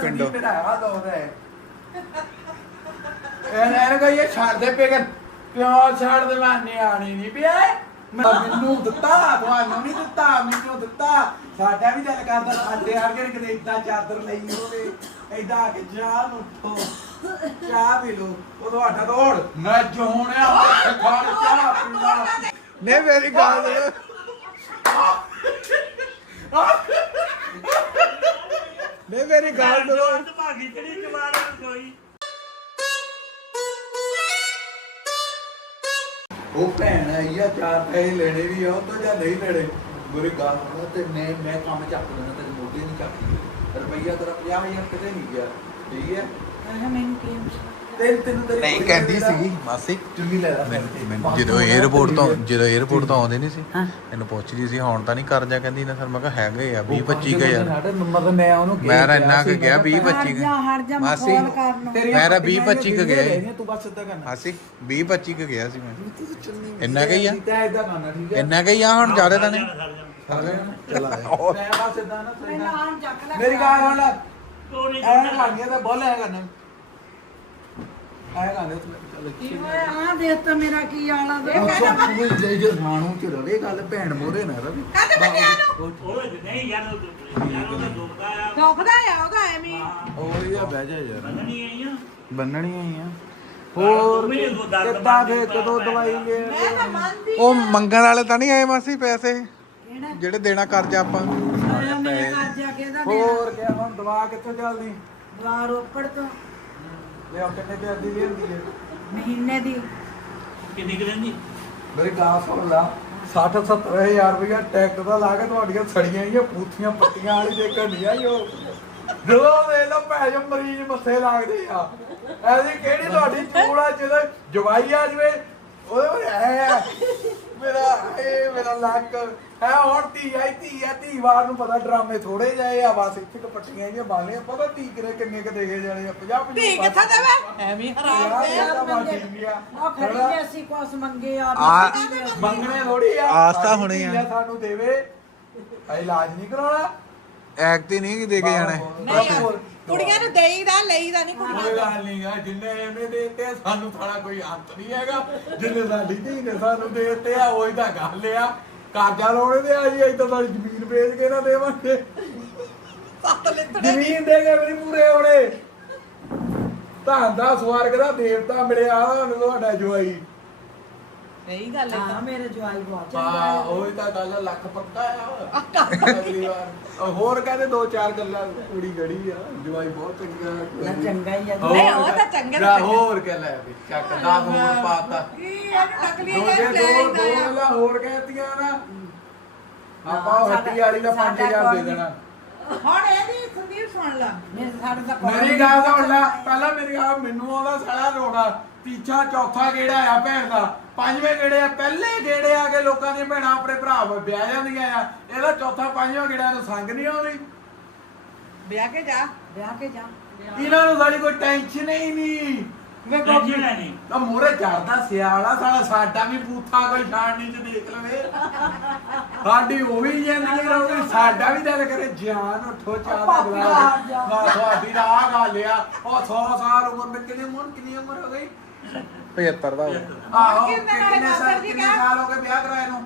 ਪਿੰਡੋਂ। ਮੇਰਾ ਆ ਦੋਦਾ ਹੈ। ਇਹ ਨਾ ਕੋਈ ਇਹ ਛੱਡ ਦੇ ਪੇਗਨ ਕਿਉਂ ਛੱਡ ਦੇ ਮੈਂ ਨਿਆਣੀ ਨਹੀਂ ਪਿਆ ਮੈਂ ਮੈਨੂੰ ਦਿੱਤਾ ਤੁਹਾਨੂੰ ਨਹੀਂ ਦਿੱਤਾ ਮੈਨੂੰ ਦਿੱਤਾ। ਸਾਡਾ ਵੀ ਦਿਲ ਕਰਦਾ ਸਾਡੇ ਵਰਗੇ ਨੇ ਕਿਤੇ ਇਦਾਂ ਚਾਦਰ ਲਈ ਹੋਵੇ ਇਦਾਂ ਆ ਕੇ ਚਾਹ ਚਾਹ ਪੀ ਲਓ। ਉਹ ਤੁਹਾਡਾ ਤੋੜ ਮੈਂ ਜੋਣਿਆ ਖਾਣ ਚਾਹ ਪੀਣਾ ਨੇ ਮੇਰੀ ਗੱਲ। ਨੇ ਮੇਰੀ ਗੱਲ ਸੁਣੋ। ਭਾਗੀ ਕਿਹੜੀ ਜਵਾਨ ਕੋਈ ਉਹ ਭੈਣ ਆਈ ਆ ਚਾਰ ਪੈਸੇ ਲੈਣੇ ਵੀ ਆ ਉਹ ਤੋਂ ਜਾਂ ਨਹੀਂ ਲੈਣੇ। ਮੇਰੀ ਗੱਲ ਸੁਣ ਤੇ ਮੈਂ ਮੈਂ ਕੰਮ ਚੱਕ ਲੈਣਾ ਤੇ ਮੋਢੇ ਨਹੀਂ ਚੱਕਦੀ। ਰੁਪਈਆ ਤੇਰਾ 50000 ਕਿਤੇ ਨਹੀਂ ਗਿਆ। ਠੀਕ ਹੈ? ਮੈਨੂੰ ਕੀ ਤਿੰਨ ਤਿੰਨ ਨਹੀਂ ਕਹਿੰਦੀ ਸੀਗੀ ਮਾਸੀ ਚੁੰਨੀ ਲੈ ਲੈ ਜਦੋਂ 에어ਪੋਰਟ ਤੋਂ ਜਦੋਂ 에어ਪੋਰਟ ਤੋਂ ਆਉਂਦੇ ਨਹੀਂ ਸੀ ਇਹਨੂੰ ਪੁੱਛਦੀ ਸੀ ਹੁਣ ਤਾਂ ਨਹੀਂ ਕਰ ਜਾ ਕਹਿੰਦੀ ਨਾ ਸਰ ਮੈਂ ਕਿਹਾ ਹੈਗੇ ਆ 20 25 ਕੇ ਮੈਂ ਇੰਨਾ ਕਿ ਗਿਆ 20 25 ਕੇ ਮਾਸੀ 20 25 ਕੇ ਗਿਆ। ਤੂੰ ਬਸ ਇਦਾਂ ਕਰਨਾ। ਮਾਸੀ 20 25 ਕੇ ਗਿਆ ਸੀ ਮੈਂ। ਇੰਨਾ ਕਿ ਆ। ਇੰਨਾ ਕਿ ਆ ਹੁਣ ਜ਼ਿਆਦਾ ਤਾਂ ਨਹੀਂ। ਮੈਂ ਬਸ ਇਦਾਂ ਨਾ ਮੇਰੀ ਗੱਲ ਹੁਣ ਕੋਈ ਨਹੀਂ ਤਾਂ ਬੋਲਿਆ ਕਰਨਾ। ਆ ਦੇ ਤਾਂ ਮੇਰਾ ਕੀ ਆਲਾ ਬੱਚਿਆਂ ਨੂੰ ਨਹੀਂ ਯਾਰ ਯਾਰ ਉਹਦਾ ਦੁੱਖਦਾ ਆ। ਦੁਖਦਾ ਆ ਉਹਦਾ ਐਵੇਂ ਨਹੀਂ ਆਈਆਂ ਆ ਹੋਰ ਤੂੰ ਵੀ ਉਦੋਂ ਦਰਦ ਕਿੱਦਾਂ ਬੰਦ ਦੇ ਕੀਤਾ ਕਦੋਂ ਦਵਾਈ ਲੈ ਮੈਂ ਤਾਂ ਮੰਨਦੀ ਉਹ ਮੰਗਣ ਵਾਲੇ ਤਾਂ ਨਹੀਂ ਆਏ ਮਾਸੀ ਪੈਸੇ? ਕਿਹੜਾ? ਜਿਹੜੇ ਦੇਣਾ ਕਰਜਾ ਆਪਾਂ। ਆਇਆ ਮੇਰੇ ਘਰ ਜਾ ਕੇ ਇਹਦਾ ਹੋਰ ਕਿਆ ਹੁਣ ਦਵਾ ਕਿੱਥੋਂ ਚੱਲਦੀ? ਦਵਾ ਰੋਪੜ ਤੋਂ। ਲੈ ਉਹ ਕਿੰਨੇ ਤੇ ਅੱਧੀ ਲੈਂਦੀ ਹੈ ਮਹੀਨੇ ਦੀ। ਕਿੰਨੀ ਕੁ ਰਹਿੰਦੀ ਮੇਰੀ ਗਾਲ ਸੁਣ ਲਾ 60 70000 ਰੁਪਇਆ ਟੈਕਸ ਦਾ ਲਾ ਕੇ ਤੁਹਾਡੀਆਂ ਸੜੀਆਂ ਹੀ ਪੂਥੀਆਂ ਪੱਟੀਆਂ ਵਾਲੀ ਦੇ ਘੰਡੀਆਂ ਹੀ ਉਹ। ਜਦੋਂ ਵੇਖ ਲੋ ਭੈ ਜੋ ਮਰੀਜ਼ ਮੱਥੇ ਲੱਗਦੇ ਆ। ਐਸੀ ਕਿਹੜੀ ਤੁਹਾਡੀ ਚੂੜਾ ਜਿਹਦਾ ਜਵਾਈ ਆ ਜਵੇ? ਉਹਦੇ ਐ ਮੇਰਾ ਏ ਮੇਰਾ ਲੱਕ। ਹੈ ਹੁਣ ਧੀ ਆਈ ਧੀ ਆ ਧੀ ਵਾਰ ਨੂੰ ਪਤਾ ਡਰਾਮੇ ਥੋੜੇ ਜਾਏ ਆ ਬਸ ਇੱਥੇ ਕ ਪੱਟੀਆਂ ਹੀ ਬਾਲੇ ਪਤਾ ਧੀ ਕਿਰੇ ਕਿੰਨੇ ਕ ਦੇਗੇ ਜਾਣੇ ਆ 50 50 ਧੀ ਕਿੱਥੋਂ ਦੇਵੇ? ਐਵੇਂ ਹਰਾਮ ਦੇ ਤਾਂ ਯਾਰ ਆ। ਖੜੀ ਜੇ ਅਸੀਂ ਕੁਛ ਮੰਗੇ ਆ ਮੰਗਣੇ ਥੋੜੀ ਆ। ਆਸ ਤਾਂ ਸਾਡੀ ਹੋਣੀ ਆ। ਸਾਨੂੰ ਦੇਵੇ। ਇਲਾਜ ਨਹੀਂ ਕਰਾਉਣਾ। ਐਕਟ ਹੀ ਨਹੀਂ ਦੇ ਕੇ ਜਾਣੇ। ਨਹੀਂ ਕੁੜੀਆਂ ਨੂੰ ਦੇਈਦਾ ਲਈਦਾ ਨਹੀਂ ਕੁੜੀਆਂ ਗੱਲ ਨਹੀਂ ਆ ਜਿੰਨੇ ਇਹਨੇ ਦੇਤੇ ਸਾਨੂੰ ਸਾਡਾ ਕੋਈ ਅੰਤ ਨਹੀਂ ਹੈਗਾ। ਜਿੰਨੇ ਸਾਡੀ ਧੀ ਨੇ ਸਾਨੂੰ ਦੇਤੇ ਆ ਉਹੀ ਤਾਂ ਗੱਲ ਆ। ਕਾਜਾ ਲਾਉਣੇ ਤੇ ਆ ਜੀ ਇਦਾਂ ਸਾਡੀ ਜ਼ਮੀਨ ਵੇਚ ਕੇ ਨਾ ਦੇਵਾਂਗੇ। ਜ਼ਮੀਨ ਦੇ ਕੇ ਵੀ ਪੂਰੇ ਹੋਣੇ। ਧੰਨ ਦਾ ਸਵਰਗ ਦਾ ਦੇਵਤਾ ਮਿਲਿਆ ਸਾਨੂੰ ਤੁਹਾਡਾ ਜਵਾਈ। ਸਹੀ ਗੱਲ ਹੈ ਹਾਂ। ਮੇਰੇ ਜਵਾਈ ਬਹੁਤ ਚੰਗਾ ਹਾਂ ਹੈ। ਉਹੀ ਤਾਂ ਗੱਲ ਆ, ਲੱਖ ਪੱਕਾ ਆ ਅਗਲੀ ਵਾਰ। ਉਹ ਹੋਰ ਕਹਿੰਦੇ ਦੋ ਚਾਰ ਗੱਲਾਂ ਕੁੜੀ ਗੜੀ ਆ ਜਵਾਈ ਬਹੁਤ ਚੰਗਾ ਨਾ ਚੰਗਾ ਹੀ ਆ। ਹੋਰ ਨਹੀਂ ਉਹ ਤਾਂ ਚੰਗਾ ਜਾ ਹੋਰ ਕਹਿ ਲੈ ਵੀ ਚੱਕ 10 ਹੋਰ ਪਾਤਾ। ਕੀ ਇਹਨੂੰ ਨਕਲੀ ਦੋ ਕਰ ਜੇ ਲੈ ਦੋ ਦੋ ਗੱਲਾਂ ਹੋਰ ਕਹਿਤੀਆਂ ਨਾ। ਆਪਾਂ ਉਹ ਹੱਟੀ ਵਾਲੀ ਦਾ 5000 ਦੇ ਦੇਣਾ। ਹੁਣ ਇਹਦੀ ਸੰਦੀਪ ਸੁਣ ਲੈ। ਮੇਰੇ ਸਾਡੇ ਦਾ ਕੋਈ ਮੇਰੀ ਗੱਲ ਸੁਣ ਲੈ। ਪਹਿਲਾਂ ਮੇਰੀ ਗੱਲ ਮੈਨੂੰ ਆਉਂਦਾ ਸਾਲਾ ਰੋਣਾ। ਤੀਜਾ ਚੌਥਾ ਗੇੜਾ ਆ ਭੈਣ ਦਾ? ਪੰਜਵੇਂ ਗੇੜੇ ਆ ਪਹਿਲੇ ਗੇੜੇ ਆ ਕੇ ਲੋਕਾਂ ਦੀਆਂ ਭੈਣਾਂ ਆਪਣੇ ਭਰਾ ਵਿਆਹ ਜਾਂਦੀਆਂ ਆ। ਇਹਦਾ ਚੌਥਾ ਪੰਜਵਾਂ ਗੇੜਾ ਨੂੰ ਸੰਗ ਨਹੀਂ ਆਉਂਦੀ। ਵਿਆਹ ਕੇ ਜਾ ਵਿਆਹ ਕੇ ਜਾ। ਇਹਨਾਂ ਨੂੰ ਸਾਡੀ ਕੋਈ ਟੈਨਸ਼ਨ ਹੀ ਨਹੀਂ। ਹੈ ਨਹੀਂ। ਤਾਂ ਮੋਰੇ ਚੜਦਾ ਸਿਆਲਾ ਸਾਲਾ ਸਾਡਾ ਵੀ ਬੂਥਾ ਕੋਈ ਛਾਣਨੀ ਚ ਦੇਖ ਲਵੇ। ਸਾਡੀ ਉਹ ਵੀ ਜ਼ਿੰਦਗੀ ਰਹੂਗੀ ਸਾਡਾ ਵੀ ਦਿਲ ਕਰੇ ਜਾਨ ਉੱਠੋ ਚਾਹ ਦਾ ਗਲਾਸ। ਨਾ ਤੁਹਾਡੀ ਦਾ ਆ ਗੱਲ ਆ। ਉਹ 100 ਸਾਲ ਉਮਰ ਵਿੱਚ ਕਿੰਨੀ ਉਮਰ ਕਿੰਨੀ ਉਮਰ ਹੋ ਗਈ? 75 ਦਾ ਆਹੋ ਕਿੰਨੇ ਸਾਲ ਜੀ ਕਿੰਨੇ ਹੋ ਗਏ ਵਿਆਹ ਕਰਾਏ ਨੂੰ?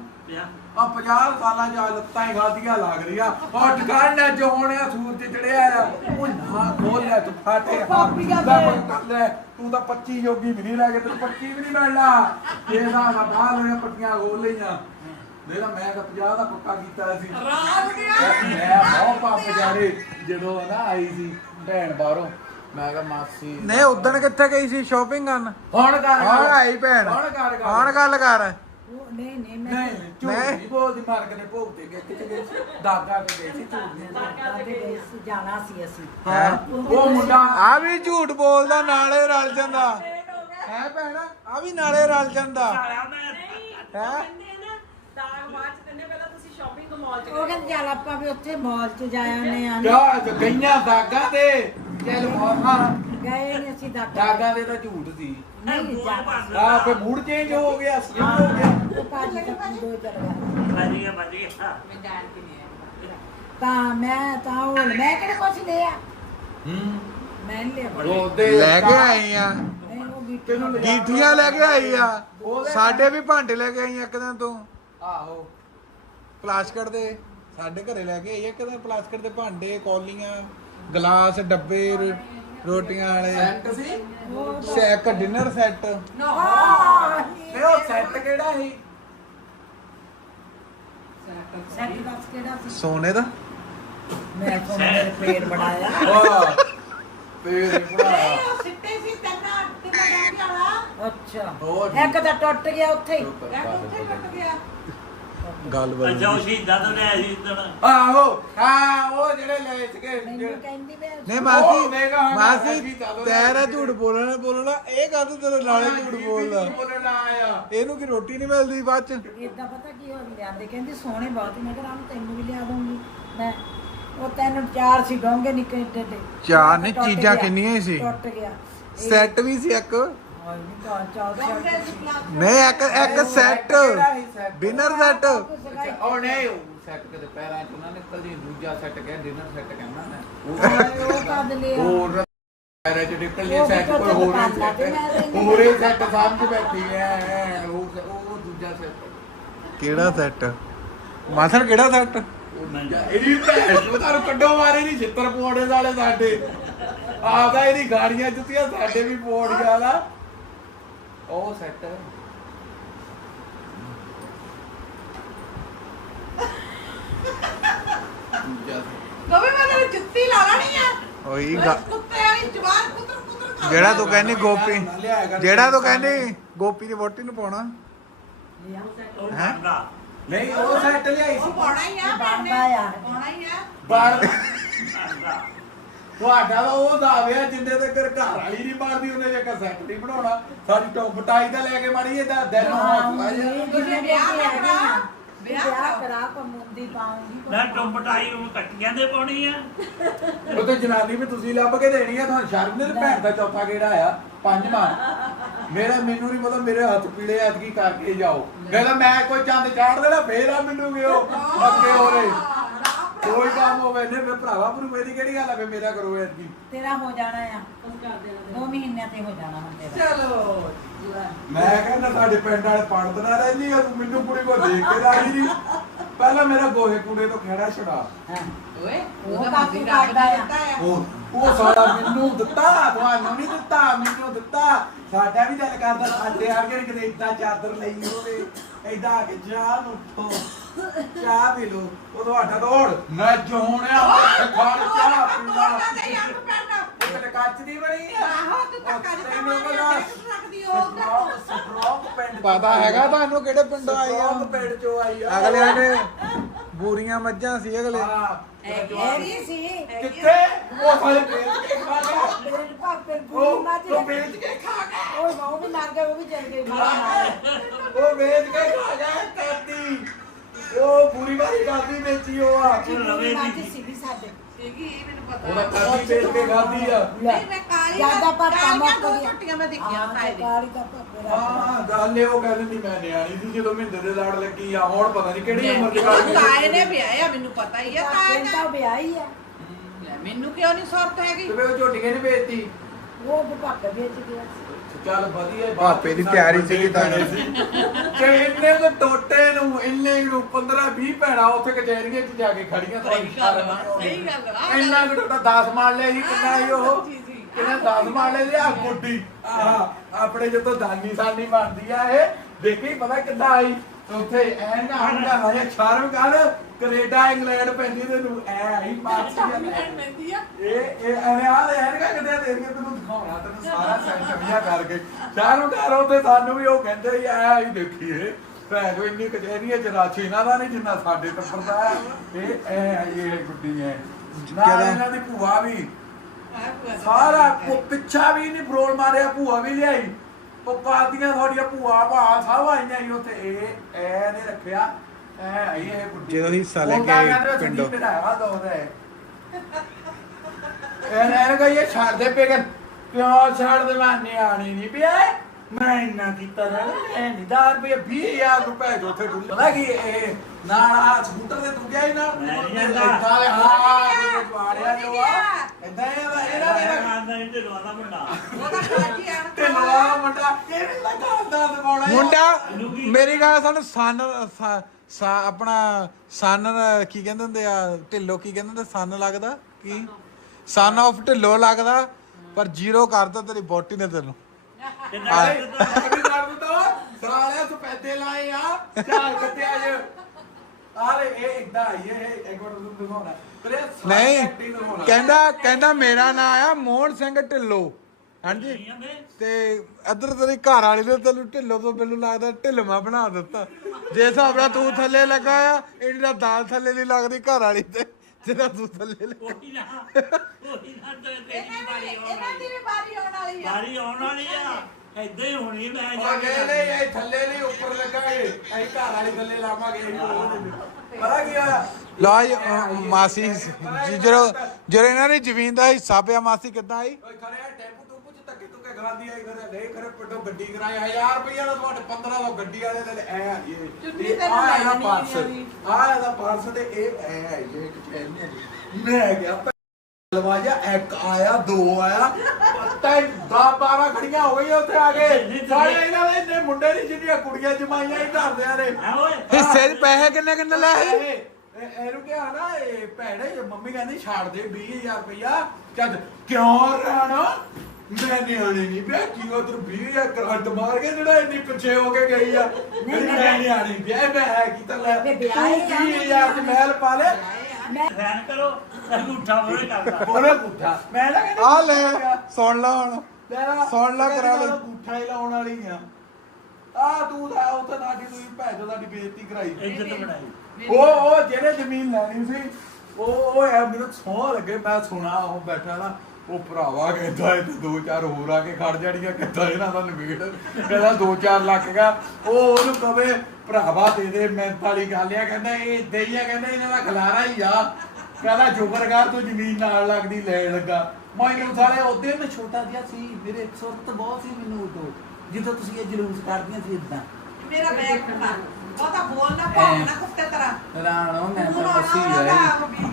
ਆ 50 ਸਾਲਾਂ ਆ ਲੱਤਾਂ ਹੀ ਖਾਦੀਆਂ ਲੱਗ ਰਹੀਆਂ। ਉਹ ਟਿਕਾਣਾ ਜੋ ਹੋਣਿਆ ਸੂਰਜ ਚੜਿਆ ਆ। ਉਹ ਨਾ ਖੋਲ ਲੈ ਤੂੰ ਫਾਟੇ ਪਾਪੀਆਂ ਲੈ ਦੇ। ਕੋਈ ਕਰ ਲੈ। ਤੂੰ ਤਾਂ 25 ਜੋਗੀ ਵੀ ਨਹੀਂ ਲੈ ਕੇ ਤੈਨੂੰ 25 ਵੀ ਨਹੀਂ ਮਿਲਣਾ ਇਹ ਨਾ ਨਾ ਬਾਹਰ ਨੇ ਪੱਟੀਆਂ ਖੋਲ ਲਈਆਂ। ਮੈਂ ਤਾਂ 50 ਦਾ ਪੱਕਾ ਕੀਤਾ ਸੀ। ਰਾਤ ਗਿਆ। ਮੈਂ ਬਹੁਤ ਪਾਪ ਜਾਰੇ ਜਦੋਂ ਨਾ ਆਈ ਸੀ ਭੈਣ ਬਾਹਰੋਂ। ਮੈਂ ਕਿਹਾ ਮਾਸੀ ਨੇ ਉਦਣ ਕਿੱਥੇ ਗਈ ਸੀ ਸ਼ਾਪਿੰਗ ਕਰਨ? ਹੁਣ ਕਰ ਹੁਣ ਆਈ ਭੈਣ। ਹੁਣ ਕਰ। ਹੁਣ ਗੱਲ ਕਰ। ਉਹ ਨਹੀਂ ਨਹੀਂ ਮੈਂ ਨਹੀਂ ਝੂਠ ਮੈਂ- ਨਹੀਂ ਬੋਲਦੀ ਮਾਰ ਕੇ ਭੋਗ ਤੇ ਗਏ ਕਿਤੇ ਗਏ ਸੀ। ਦਾਦਾ ਕੇ ਗਏ ਸੀ ਝੂਠ ਨਹੀਂ ਦਾਦੇ ਗਏ ਸੀ ਜਾਣਾ ਸੀ ਅਸੀਂ। ਹਾਂ। ਉਹ ਮੁੰਡਾ ਆ ਵੀ ਝੂਠ ਬੋਲਦਾ ਨਾਲੇ ਰਲ ਜਾਂਦਾ। ਹੈ ਭੈਣ? ਆ ਵੀ ਨਾਲੇ ਰਲ ਜਾਂਦਾ। ਆਇਆ ਮੈਂ ਹੈ ਉਹ ਕਹਿੰਦੇ ਚੱਲ ਆਪਾਂ ਵੀ ਉੱਥੇ ਮਾਲ 'ਚ ਜਾ ਆਨੇ ਆ ਕਿਆ ਗਈਆਂ ਦਾਗਾ ਤੇ? ਚੱਲ ਮਾਮਾ ਗਏ ਨਹੀਂ ਅਸੀਂ ਦਾਦਾ ਦਾਗਾ ਦੇ ਤਾਂ ਝੂਠ ਸੀ। ਨਹੀਂ ਜਾਣਾ ਆ ਫੇ ਮੂਡ ਚੇਂਜ ਹੋ ਗਿਆ ਸੀ ਹੋ ਗਿਆ। ਉਹ ਭਾਜੀ ਤਾਂ ਦੋ ਚਲ ਗਿਆ ਵੱਜ ਗਿਆ। ਵੱਜ ਗਿਆ ਤਾਂ ਮੈਂ ਤਾਂ ਉਹ ਮੈਂ ਕਿਹੜੇ ਕੁਛ ਲਿਆ ਹੂੰ। ਮੈਂ ਨੀ ਲਿਆ ਉਹਦੇ ਲੈ ਕੇ ਆਏ ਆ। ਨਹੀਂ ਉਹ ਵੀ ਕਿਹਨੂੰ ਲਿਆ? ਗੀਠੀਆਂ ਲੈ ਕੇ ਆਈ ਆ। ਉਹਦੇ- ਸਾਡੇ ਵੀ ਭਾਂਡੇ ਲੈ ਕੇ ਆਈ ਇੱਕ ਦਿਨ ਤੂੰ। ਆਹੋ। ਪਲਾਸਟਿਕ ਦੇ ਸਾਡੇ ਘਰੇ ਲੈ ਕੇ ਆਈ ਇੱਕ ਦਿਨ ਪਲਾਸਟਿਕ ਦੇ ਭਾਂਡੇ ਕੌਲੀਆਂ ਗਲਾਸ ਡੱਬੇ ਰੋ- ਰੋਟੀਆਂ ਵਾਲੇ। ਸੈਂਟ ਸੀ? ਸੈਕ ਡਿਨਰ ਸੈੱਟ ਤੇ ਉਹ ਸੈੱਟ ਕਿਹੜਾ ਸੀ? ਸੈੱਟ ਦੱਸ ਕਿਹੜਾ ਸੀ? ਸੋਨੇ ਦਾ। ਮੈਂ ਤੋਂ ਮੇਰੇ ਪੇੜ ਬਣਾਇਆ। ਵਾਹ। ਫੇਰ ਭਰਾ ਸਿੱਟੇ ਸੀ ਤੰਨਾ ਤੇ ਵਾਲਾ ਅੱਛਾ। ਹੋਰ ਇੱਕ ਤਾਂ ਟੁੱਟ ਗਿਆ ਉੱਥੇ ਹੀ। ਮੈਂ ਉੱਥੇ ਟੁੱਟ ਗਿਆ। ਗੱਲ ਅੱਛਾ ਉਹ ਸ਼ਹੀਦਾਂ ਤੋਂ ਲਿਆ ਸੀ ਇਦਣ ਆਹੋ ਹਾਂ ਉਹ ਜਿਹੜੇ ਲੈ ਸੀਗੇ ਮੈਨੂੰ ਕਹਿੰਦੀ ਮੈਂ ਨਹੀਂ ਉਹ ਮਾਸੀ ਹੁਣ ਮਾਸੀ ਅਸੀਂ ਤੇਰਾ ਝੂਠ ਬੋਲਣਾ ਬੋਲਣਾ ਇਹ ਗੱਲ ਤੂੰ ਤੇਰੇ ਨਾਲੇ ਝੂਠ ਬੋਲਦਾ। ਬੋਲਣਾ ਆਇਆ। ਇਹਨੂੰ ਕੀ ਰੋਟੀ ਨਹੀਂ ਮਿਲਦੀ ਬਾਅਦ ਚ? ਇਦਾਂ ਪਤਾ ਕੀ ਹੋ ਲਿਆਂਦੇ ਕਹਿੰਦੀ ਸੋਹਣੇ ਬਹੁਤ ਮੈਂ ਕਿਹਾ ਰਾਮ ਤੈਨੂੰ ਵੀ ਲਿਆ ਦੂੰਗੀ ਮੈਂ ਉਹ ਤਿੰਨ ਚਾਰ ਸੀ ਡੋਂਗੇ ਨਿੱਕੇ ਨਿੱਕੇ ਤੇ ਚਾਰ ਨਹੀਂ, ਟੁੱਟ ਚੀਜ਼ਾਂ ਗਿਆ, ਕਿੰਨੀਆਂ ਹੀ ਸੀ? ਟੁੱਟ ਗਿਆ। ਸੈੱਟ ਵੀ ਸੀ ਇੱਕ। ਨਹੀਂ ਇੱਕ ਇੱਕ ਸੈੱਟ ਡਿਨਰ ਸੈੱਟ ਉਹ ਨਹੀਂ ਉਹ ਸੈੱਟ ਕਿਤੇ ਪੈਰਾਂ ਚ ਉਹਨਾਂ ਨੇ ਕੱਲੀ ਦੂਜਾ ਸੈੱਟ ਕਹਿ ਡਿਨਰ ਸੈੱਟ ਕਹਿਣਾ ਨਾ ਉਹ ਕਦ ਲਿਆ। ਹੋਰ ਪੈਰਾਂ ਚ ਨਿਕਲ ਲਈ ਉਹ ਸੈੱਟ ਵਿੱਚੋਂ ਕੋਈ ਹੋਰ ਦੁਕਾਨ ਲਾ ਕੇ ਮੈਂ ਸੈੱਟ ਇਹਨੂੰ- ਹੋਰੇ ਸੈੱਟ ਸਮਝ ਬੈਠੀ ਐ ਉਹ ਉਹ ਦੂਜਾ ਸੈੱਟ ਕਿਹੜਾ ਸੈੱਟ ਮਾਸਰ ਕਿਹੜਾ ਸੈੱਟ ਇਹਦੀ ਭੈਣ ਨੂੰ ਤਾਰੂ ਕੱਢੋ ਮਾਰੇ ਨਹੀਂ ਛਿੱਤਰ ਪੋੜੇ ਵਾਲੇ ਸਾਡੇ। ਆਦਾ ਇਹਦੀ ਗਾੜੀਆਂ ਜੁੱਤੀਆਂ ਸਾਡੇ ਵੀ ਪੋੜ ਗਿਆ ਨਾ ਉਹ ਸੈੱਟ ਮੈਂ ਤੇਰੀ ਜੁੱਤੀ ਲਾ ਲੈਣੀ ਆ ਉਹੀ ਗਾ- ਕੁੱਤੇ ਵਾਲੀ ਜਵਾਨ ਕੁੱਤਰ ਕੁੱਤਰ ਕਰ ਜਿਹੜਾ ਤੂੰ ਕਹਿੰਦੀ ਗੋਪੀ। ਜਿਹੜਾ ਤੂੰ ਕਹਿੰਦੀ ਗੋਪੀ ਦੀ ਵੋਟੀ ਨੂੰ ਪਾਉਣਾ ਹੈਂ? ਨਹੀਂ ਉਹ ਸੈੱਟ ਲਿਆਈ ਉਹ ਸੀ ਪਾਉਣਾ ਹੀ ਆ। ਪਾਉਣਾ ਹੀ ਆ ਤੁਹਾਡਾ ਤਾਂ ਉਹ ਦਾਵਿਆ ਜਿੰਦੇ ਤੇ ਘਰ ਘਰ ਵਾਲੀ ਨਹੀਂ ਮਾਰਦੀ ਉਹਨੇ ਜੇ ਸੈੱਟ ਨਹੀਂ ਬਣਾਉਣਾ। ਸਾਡੀ ਟੌਪ ਟਾਈ ਦਾ ਲੈ ਕੇ ਮਾਰੀ ਇਹਦਾ ਦਿਲ ਨੂੰ ਹੌਸਲਾ ਜਿਹਾ। ਤੁਸੀਂ ਵਿਆਹ ਨਾ ਕਰਾ ਵਿਆਹ ਕਰਾ। ਕਮੁੰਦੀ ਪਾਉਂਗੀ ਮੈਂ ਟੁੰਬਟਾਈ ਉਹ ਕੱਟੀਆਂ ਦੇ ਪਾਉਣੀ ਆ। ਉਹ ਤੇ ਜਨਾਨੀ ਵੀ ਤੁਸੀਂ ਲੱਭ ਕੇ ਦੇਣੀ ਆ ਤੁਹਾਨੂੰ ਸ਼ਰਮ ਨਹੀਂ ਭੈਣ ਦਾ ਚੌਥਾ ਕਿਹੜਾ ਆ? ਪੰਜਵਾਂ ਮੇਰਾ ਮੈਨੂੰ ਨਹੀਂ ਪਤਾ ਮੇਰੇ ਹੱਥ ਪੀਲੇ ਐਤਕੀ ਕਰਕੇ ਜਾਓ। ਕਹਿੰਦਾ ਮੈਂ ਕੋਈ ਚੰਦ ਚਾੜ ਦੇਣਾ ਫੇਰ ਆ ਮੈਨੂੰ ਗਿਓ ਅੱਗੇ ਹੋਰੇ। ਕੋਈ ਕੰਮ ਹੋਵੇ ਨੇ ਮੈਂ ਭਰਾਵਾ ਪਰ ਮੇਰੀ ਕਿਹੜੀ ਗੱਲ ਆ ਫੇ ਮੇਰਾ ਕਰੋ ਐਤਕੀ? ਤੇਰਾ ਹੋ ਜਾਣਾ ਆ। ਦੋ ਮਹੀਨਿਆਂ ਤੇ ਹੋ ਜਾਣਾ ਹੁਣ ਤੇਰਾ। ਚਲੋ ਮੈਂ ਕਹਿੰਦਾ ਸਾਡੇ ਪਿੰਡ ਵਾਲੇ ਪੜਦ ਨਾ ਰਹਿੰਦੀ ਆ ਤੂੰ ਮੈਨੂੰ ਕੁੜੀ ਕੋ ਦੇਖ ਕੇ ਰਾਜੀ ਨਹੀਂ। ਪਹਿਲਾਂ ਮੇਰਾ ਗੋਹੇ ਕੂੜੇ ਤੋਂ ਖੇੜਾ ਹਾਂ ਓਏ ਉਹ ਕਰਦਾ ਆ। ਸਾਡਾ ਮੈਨੂੰ ਦਿੱਤਾ ਤੁਹਾਨੂੰ ਨਹੀਂ ਦਿੱਤਾ ਮੈਨੂੰ ਦਿੱਤਾ। ਸਾਡਾ ਵੀ ਦਿਲ ਕਰਦਾ ਸਾਡੇ ਆ ਕੇ ਕਿਤੇ ਇਦਾਂ ਚਾਦਰ ਲਈ ਹੋਵੇ ਇਦਾਂ ਆ ਕੇ ਚਾਹ ਨੂੰ ਉੱਠੋ ਚਾਹ ਪੀ ਲਓ। ਉਹ ਤੁਹਾਡਾ ਦੌੜ। ਨਾ ਜੋਣਿਆ ਖਾਣ ਚਾਹ ਪੀਣਾ ਤੇ ਤਾਂ ਕੱਚ ਦੀ ਬਣੀ। ਆਹੋ ਤੂੰ ਧੱਕਾ ਦਿੱਤਾ ਤੈਨੂੰ ਸਟਰੋਂਗ ਸਟਰੋਂਗ ਪਿੰਡ ਪਤਾ ਹੈਗਾ ਤੁਹਾਨੂੰ ਕਿਹੜੇ ਪਿੰਡੋਂ ਆਈ ਆ? ਸਟਰੋਂਗ ਪਿੰਡ ਚੋਂ ਆਈ ਆ। ਅਗਲਿਆਂ ਨੇ ਬੂਰੀਆਂ ਮੱਝਾਂ ਸੀ ਅਗਲੇ। ਹਾਂ। ਇਹਦੀ ਸੀ। ਕਿੱਥੇ? ਉਹ ਸਾਰੇ ਵੇਚ ਕੇ ਖਾ ਗਿਆ। ਮੇਰੇ ਪਾਪੇ ਉਹ ਮੱਝ। ਉਹ ਵੇਚ ਕੇ ਖਾ ਗਿਆ। ਉਹ ਉਹ ਵੀ ਮਰ ਗਿਆ ਉਹ ਵੀ ਚਲ ਗਈ ਉਹ ਵੇਚ ਕੇ ਖਾ ਗਿਆ ਕਾਤੀ ਉਹ ਪੂਰੀ ਵਾਰੀ ਕਾਤੀ ਵੇਚੀ ਉਹ ਆ। ਪੂਰੀ ਮੱਝ ਸੀ ਵੀ ਸਾਡੇ ਸੀਗੀ ਮੈਨੂੰ ਪਤਾ ਉਹਦਾ ਕਾਤੀ ਵੇਚ ਕੇ ਖਾਦੀ ਆ। ਨਹੀਂ ਮੈਂ ਕਾਲੀ ਜ਼ਿਆਦਾ ਪਾਪਾ ਕਾਲੀਆਂ ਮੁੱਕ ਦੋ ਗਿਆ ਝੋਟੀਆਂ ਮੈਂ ਦੇਖੀਆਂ ਤਾਏ ਦੀ ਕਾਲੀ ਦਾ ਪਾਪੇ ਦਾ ਹਾਂ ਗੱਲ ਇਹ ਉਹ ਕਹਿੰਦੀ ਮੈਂ ਨਿਆਣੀ ਸੀ ਜਦੋਂ ਮਹਿੰਦੇ ਦੇ ਲੜ ਲੱਗੀ ਆ ਹੁਣ ਪਤਾ ਨਹੀਂ ਕਿਹੜੀ ਉਮਰ ਦੀ ਗੱਲ ਮੈਨੂੰ ਤਾਏ ਨੇ ਵਿਆਹਿਆ ਮੈਨੂੰ ਪਤਾ ਹੀ ਆ ਤਾਏ ਪਾਪੇ ਦਾ। ਨੇ ਵਿਆਹੀ ਆ। ਲੈ, ਮੈਨੂੰ ਕਿਉਂ ਨਹੀਂ ਸੁਰਤ ਹੈਗੀ? ਤੇ ਉਹ ਝੋਟੀਆਂ ਨੇ ਵੇਚਤੀ ਉਹ ਪਾਪੇ ਵੇਚ ਗਿਆ ਸੀ। ਚੱਲ ਵਧੀਆ ਭਾਪੇ ਦੀ ਤਿਆਰੀ ਸੀਗੀ ਤਾਂ। ਤੇ ਇੰਨੇ ਕੁ ਟੋਟੇ ਨੂੰ ਇੰਨੇ ਨੂੰ 15 20 ਭੈਣਾਂ ਉੱਥੇ ਕਚਹਿਰੀਆਂ 'ਚ ਜਾ ਕੇ ਖੜੀਆਂ ਸਹੀ ਗੱਲ ਸਹੀ ਗੱਲ ਵਾ। ਇੰਨਾ ਕੁ ਟੋਟਾ 10 ਮਾਰ ਲਿਆ ਸੀ ਕਿੰਨਾ ਸੀ ਉਹ ਜੀ, ਜੀ। ਕਿੰਨਾ 10 ਮਾਰ ਲਿਆ ਸੀ ਆ ਗੁੱਡੀ ਆਹ ਆਪਣੇ ਜਦੋਂ ਦਾਨੀ ਸਾਨੀ ਬਣਦੀ ਆ ਇਹ ਦੇਖੀ ਪਤਾ ਕਿੱਦਾਂ ਆਈ ਉੱਥੇ ਐ ਨਾ ਹੰਡਾ ਆਇਆ ਸ਼ਰਮ ਕਰ ਕੈਨੇਡਾ ਇੰਗਲੈਂਡ ਪੈਂਦੀ ਤੇ ਨੂੰ ਐ ਆਈ ਪਾਸ ਮਹਿੰਦੀ ਆ। ਇਹ ਇਹ ਐਵੇਂ ਆ ਲੈ ਹੈਗਾ ਕਿਤੇ ਤੇਰੀਆਂ ਤੈਨੂੰ ਦਿਖਾਉਣਾ ਤੈਨੂੰ ਸਾਰਾ ਸੈਂਟਰੀਆ ਕਰਕੇ। ਚਾਰੋਂ ਘਰ ਉੱਤੇ ਸਾਨੂੰ ਵੀ ਉਹ ਕਹਿੰਦੇ ਹੀ ਆ ਹੀ ਦੇਖੀਏ। ਭੈਣ ਜੋ ਇੰਨੀ ਕਚਹਿਰੀਆਂ ਚ ਰਾਛੀ ਇਹਨਾਂ ਦਾ ਨਹੀਂ ਜਿੰਨਾ ਸਾਡੇ ਟੱਬਰ ਦਾ ਹੈ। ਇਹ ਐ ਇਹ ਗੁੱਡੀ ਹੈ ਨਾਲ ਕਿਹੜਾ? ਇਹਨਾਂ ਦੀ ਭੂਆ ਵੀ। ਸਾਰਾ ਕੋ ਪਿੱਛਾ ਵੀ ਨਹੀਂ ਫਰੋਲ ਮਾਰਿਆ ਭੂਆ ਵੀ ਲਿਆਈ। ਉਹ ਕਾਦੀਆਂ ਤੁਹਾਡੀਆਂ ਭੂਆ ਭਾ ਸਭ ਆਈਆਂ ਸੀ ਉੱਥੇ। ਇਹ ਐ ਨੇ ਰੱਖਿਆ। ਐ ਇਹ ਜਦੋਂ ਹਿੱਸਾ ਲੈ ਕੇ ਪਿੰਡੋਂ। ਭਰਾਵਾ ਦੋਦਾ ਹੈ ਇਹ ਇਹ ਕਹੀ ਛੱਡ ਦੇ ਪੇਗਨ ਕਿਉਂ ਛੱਡ ਦੇ? ਮੈਂ ਨਿਆਣੀ ਨਹੀਂ ਪਿਆ ਮੈਂ ਇੰਨਾ ਕੀਤਾ ਨਾ ਇਹ ਨਹੀਂ 10 ਰੁਪਏ 20000 ਰੁਪਏ ਜੋ ਉੱਥੇ ਡੁੱਲ ਪਤਾ ਕੀ ਇਹ ਨਾ ਨਾ ਸਕੂਟਰ ਤੇ ਤੂੰ ਗਿਆ। ਹੀ ਨਾ। ਦੇ ਹਾਂ ਜਵਾੜਿਆ ਜੋ ਆ ਏਦਾਂ ਇਹਦਾ ਇਹਨਾਂ ਇਹਦਾ ਦੇ ਖਾਂਦਾ ਨਹੀਂ ਢਿੱਲੋਂ ਦਾ ਮੁੰਡਾ। ਉਹਦਾ ਖਾਜੀ ਆਣ ਤੇ। ਲਵਾ ਮੁੰਡਾ। ਇਹਨੇ ਲਗਾ ਦਾ ਦਵਾਉਣਾ ਮੁੰਡਾ ਮੇਰੀ ਗੱਲ ਸਾਨੂੰ ਸਨ ਸਾ- ਆਪਣਾ ਸਨ ਕੀ ਕਹਿੰਦੇ ਹੁੰਦੇ ਆ ਢਿੱਲੋ ਕੀ ਕਹਿੰਦੇ ਹੁੰਦੇ ਸਨ ਲੱਗਦਾ ਕੀ? ਸਨ ਆਫ ਢਿੱਲੋ ਲੱਗਦਾ ਪਰ ਜ਼ੀਰੋ ਕਰਦਾ ਤੇਰੀ ਬੋਟੀ ਨੇ ਤੈਨੂੰ। ਕਿੰਨਾ ਕਰ ਦਿੱਤਾ ਸਾਲਿਆ ਸਪੈਦੇ ਲਾਏ ਆ ਚਾਰ ਕੱਟਿਆ ਜੇ। ਆਰੇ ਇਹ ਇਦਾਂ ਹੀ ਇਹ ਇੱਕ ਵਾਰ ਤੁਹਾਨੂੰ ਦਿਖਾਉਣਾ। ਨਹੀਂ। ਕਹਿੰਦਾ ਕਹਿੰਦਾ ਮੇਰਾ ਨਾਂ ਆ ਮੋਹਨ ਸਿੰਘ ਢਿੱਲੋ। ਹਾਂਜੀ। ਤੇ ਇੱਧਰ ਤੇਰੀ ਘਰ ਵਾਲੀ ਨੇ ਤੈਨੂੰ ਢਿੱਲੋ ਤੋਂ ਮੈਨੂੰ ਲੱਗਦਾ ਢਿੱਲਵਾ ਬਣਾ ਦਿੱਤਾ। ਜੇ ਹਿਸਾਬ ਨਾਲ ਤੂੰ ਥੱਲੇ ਲੱਗਾ ਆ ਇਹਦੀ ਤਾਂ ਦਾਲ ਥੱਲੇ ਨਹੀਂ ਲੱਗਦੀ ਘਰ ਵਾਲੀ ਤੇ ਜਿਹੜਾ ਤੂੰ ਥੱਲੇ ਲੱਗਾ। ਉਹੀ ਨਾ ਉਹੀ ਨਾ ਤੇ ਤੇਰੀ ਵਾਰੀ ਆਉਣ ਇਹਨਾਂ ਦੀ ਵਾਲੀ ਵੀ ਵਾਰੀ ਆਉਣ ਵਾਲੀ ਆ। ਵਾਰੀ ਆਉਣ ਵਾਲੀ ਆ। ਏਦਾਂ ਹੀ ਹੋਣੀ ਮੈਂ ਜਾ ਕੇ ਨਹੀਂ ਨਹੀਂ ਇਹ ਥੱਲੇ ਨਹੀਂ ਉੱਪਰ ਲੱਗਾ ਇਹ। ਅਸੀਂ ਘਰ ਵਾਲੀ ਥੱਲੇ ਲਾਵਾਂਗੇ ਪਤਾ ਕੀ ਹੋਇਆ ਮਾਸੀ ਜੀ ਜਦੋਂ ਜਦੋਂ ਇਹਨਾਂ ਦੀ ਜ਼ਮੀਨ ਦਾ ਹਿੱਸਾ ਪਿਆ ਮਾਸੀ ਕਿੱਦਾਂ ਆਈ? ਓਏ ਟੈਂਪੂ ਟੂਪੂ ਚ ਧੱਕੇ ਧੁੱਕੇ ਗਰਾਂਦੀ ਆਈ ਖਰੇ ਨਹੀਂ ਖਰੇ ਪਿੱਟੋ ਗੱਡੀ ਕਰਾਈ 1000 ਰੁਪਈਆ ਦਾ ਤੁਹਾਡੇ 1500 ਗੱਡੀ ਵਾਲੇ ਦੇ ਐ ਆ ਇਹ ਚੁੰਨੀ ਇਹ ਤੈਨੂੰ ਆ ਲੈ ਇਹਦਾ ਜਾਣੀ ਪਰਸ ਇਹਦੀ। ਆ ਇਹਦਾ ਪਰਸ ਤੇ ਇਹ ਐ ਆ ਇਹ ਚੈਨ ਨਹੀਂ ਮੈਂ ਗਿਆ ਲਵਾਜਾ ਇੱਕ ਆਇਆ ਦੋ ਆਇਆ ਪਤਾ 10 12 ਖੜੀਆਂ ਹੋ ਗਈਆਂ ਉੱਥੇ ਆ ਕੇ। ਸਾਰੇ ਇਹਨਾਂ ਦੇ ਇੰਨੇ ਮੁੰਡੇ ਨਹੀਂ ਜਿੰਨੀਆਂ ਕੁੜੀਆਂ ਜਮਾਈਆਂ ਹੀ ਧਰਦਿਆਂ ਨੇ ਹਿੱਸੇ 'ਚ ਪੈਸੇ ਕਿੰਨੇ ਕਿੰਨੇ ਲਏ ਇਹ- ਇਹ- ਇਹਨੂੰ ਕਿਹਾ ਨਾ ਇਹ ਭੈਣੇ ਮੰਮੀ ਕਹਿੰਦੀ ਛੱਡ ਦੇ 20000 ਰੁਪਇਆ ਚੱਲ ਕਿਉਂ ਰਹਿਣਾ? ਮੈਂ ਨਿਆਣੇ ਨਹੀਂ ਬੈਠੀ ਉਹ ਤੂੰ 20000 ਕਰੰਟ ਮਾਰ ਕੇ ਜਿਹੜਾ ਇੰਨੀ ਪਿੱਛੇ ਹੋ ਕੇ ਗਈ ਆ? ਨਹੀਂ ਮੈਂ ਨਿਆਣੀ ਵਿਆਹ ਮੈਂ ਹੈ ਕੀ ਤਾਂ ਲੈ ਵੇ ਵਿਆਹ ਹੀ ਤੂੰ 20000 ਚ ਮਹਿਲ ਪਾ ਲੈ। ਫੈਨ ਕਰੋ ਅੰਗੂਠਾ ਮੋਰੇ ਕਰਦਾ ਉਹਨੇ ਪੁੱਠਾ ਮੈਂ ਨਾ ਕਹਿੰਦੀ ਆ ਲੈ ਸੁਣ ਲਾ ਹੁਣ। ਸੁਣ ਲਾ ਕਰਾ ਲੈ। ਪੁੱਠਾ ਹੀ ਲਾਉਣ ਵਾਲੀ ਆ। ਆ ਤੂੰ ਤਾਂ ਉੱਥੇ ਸਾਡੀ ਤੁਸੀਂ ਭੈਣ ਚੋਦ ਸਾਡੀ ਬੇਇੱਜ਼ਤੀ ਕਰਾਈ। ਇੱਜ਼ਤ ਬਣਾਈ। ਉਹ ਉਹ ਜਿਹੜੇ ਜ਼ਮੀਨ ਲੈਣੀ ਸੀ ਉਹ ਉਹ ਐ ਮੈਨੂੰ ਸੋਹ ਲੱਗੇ ਮੈਂ ਸੁਣਾ ਉਹ ਬੈਠਾ ਨਾ। ਉਹ ਭਰਾਵਾ ਕਹਿੰਦਾ ਇਹ ਤੇ ਦੋ ਚਾਰ ਹੋਰ ਆ ਕੇ ਖੜ ਜਾਣੀਆਂ ਕਹਿੰਦਾ ਇਹਨਾਂ ਦਾ ਨਿਬੇੜ। ਕਹਿੰਦਾ ਦੋ ਚਾਰ ਲੱਖ ਦਾ। ਉਹ ਉਹਨੂੰ ਕਵੇ ਭਰਾਵਾ ਦੇ ਦੇ ਮੈਂ ਵਾਲੀ ਗੱਲ ਆ। ਕਹਿੰਦਾ ਇਹ ਇਦਾਂ ਹੀ ਆ। ਕਹਿੰਦਾ ਇਹਨਾਂ ਦਾ ਖਲਾਰਾ ਹੀ ਆ। ਕਹਿੰਦਾ ਜੁਬਰਗਾਰ ਤੂੰ ਜ਼ਮੀਨ ਨਾਲ ਲੱਗਦੀ ਲੈਣ ਲੱਗਾ। ਮੈਨੂੰ ਸਾਲੇ ਉਹਦੇ ਮੈਂ ਛੋਟਾ ਜਿਹਾ ਸੀ ਮੇਰੇ ਸੁਰਤ ਬਹੁਤ ਸੀ ਮੈਨੂੰ ਉਦੋਂ। ਜਦੋਂ ਤੁਸੀਂ ਇਹ ਜਲੂਸ ਕਰਦੀਆਂ ਸੀ ਇਦਾਂ ਮੇਰਾ ਬੈਗ ਖਾ ਬਹੁਤਾ ਬੋਲਣਾ ਭਾਵਨਾ ਕੁੱਤੇ ਤਰ੍ਹਾਂ। ਰਾਣੋ ਮੈਂ ਬਸੀ ਹੈ